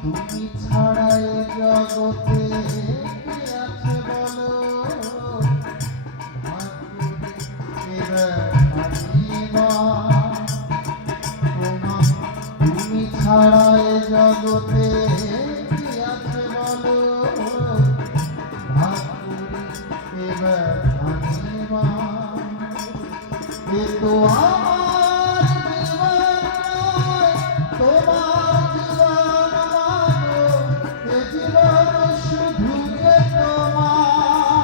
তুমি ছাড়াই জগতে কে আছে বলো, তুমি ছাড়াই জগতে কি আছে বলো, এবার ভাঙিবা এ তো আমার জীবন নয়, তোমার জীবন মাগো, এ জীবন শুধু যে তোমার,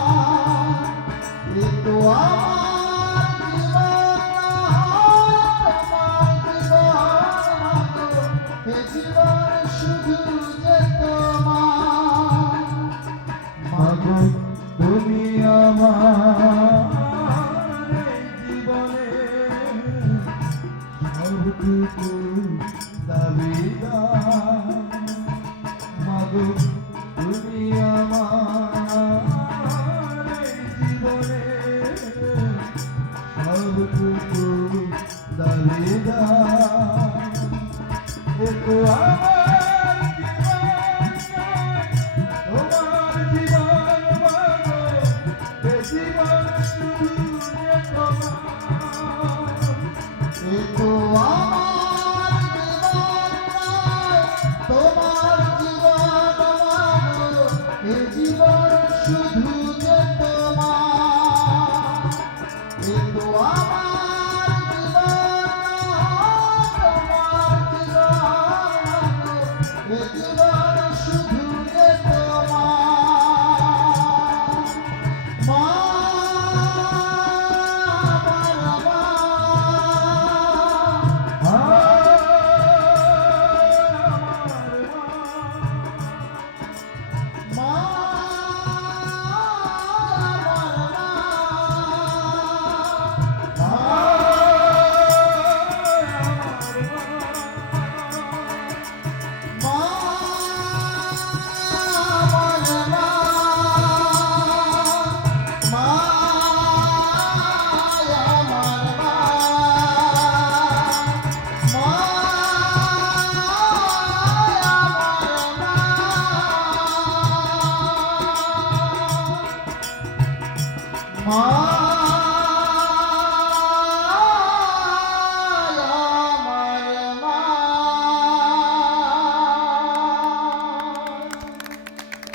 এ তো আমার জীবন নয়, তোমার জীবন মাগো, এ জীবন শুধু যে তোমার। মাগো তুমি আমার সবটুকু দাবিদার, মাগো তুমি আমার জীবনে সবটুকু দাবিদার, এ তো আমার জীবন নয়, তোমার জীবন মাগো, এ জীবন শুধু যে তোমার, এ তো আমার জীবন নয়, তোমার জীবন মাগো, এ জীবন শুধু যে তোমার, এ তো আমার জীবন নয়, তোমার জীবন মাগো, এ জীবন শুধু যে তোমার। মা মা